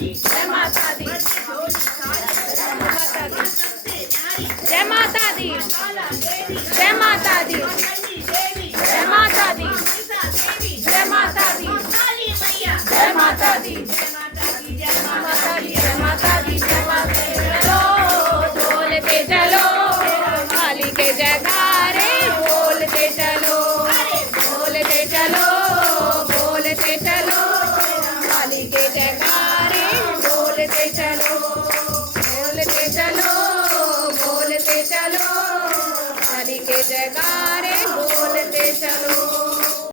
जय माता दी, जय माता दी, जय माता दी, जय माता दी, जय माता दी, जय माता दी, जय माता दी, जय माता दी, जय माता दी। चलो बोलते चलो काली के जयकारे, बोलते चलो, बोलते चलो, बोलते चलो काली के जयकारे, बोलते चलो, बोलते चलो, बोलते चलो काली के जयकारे।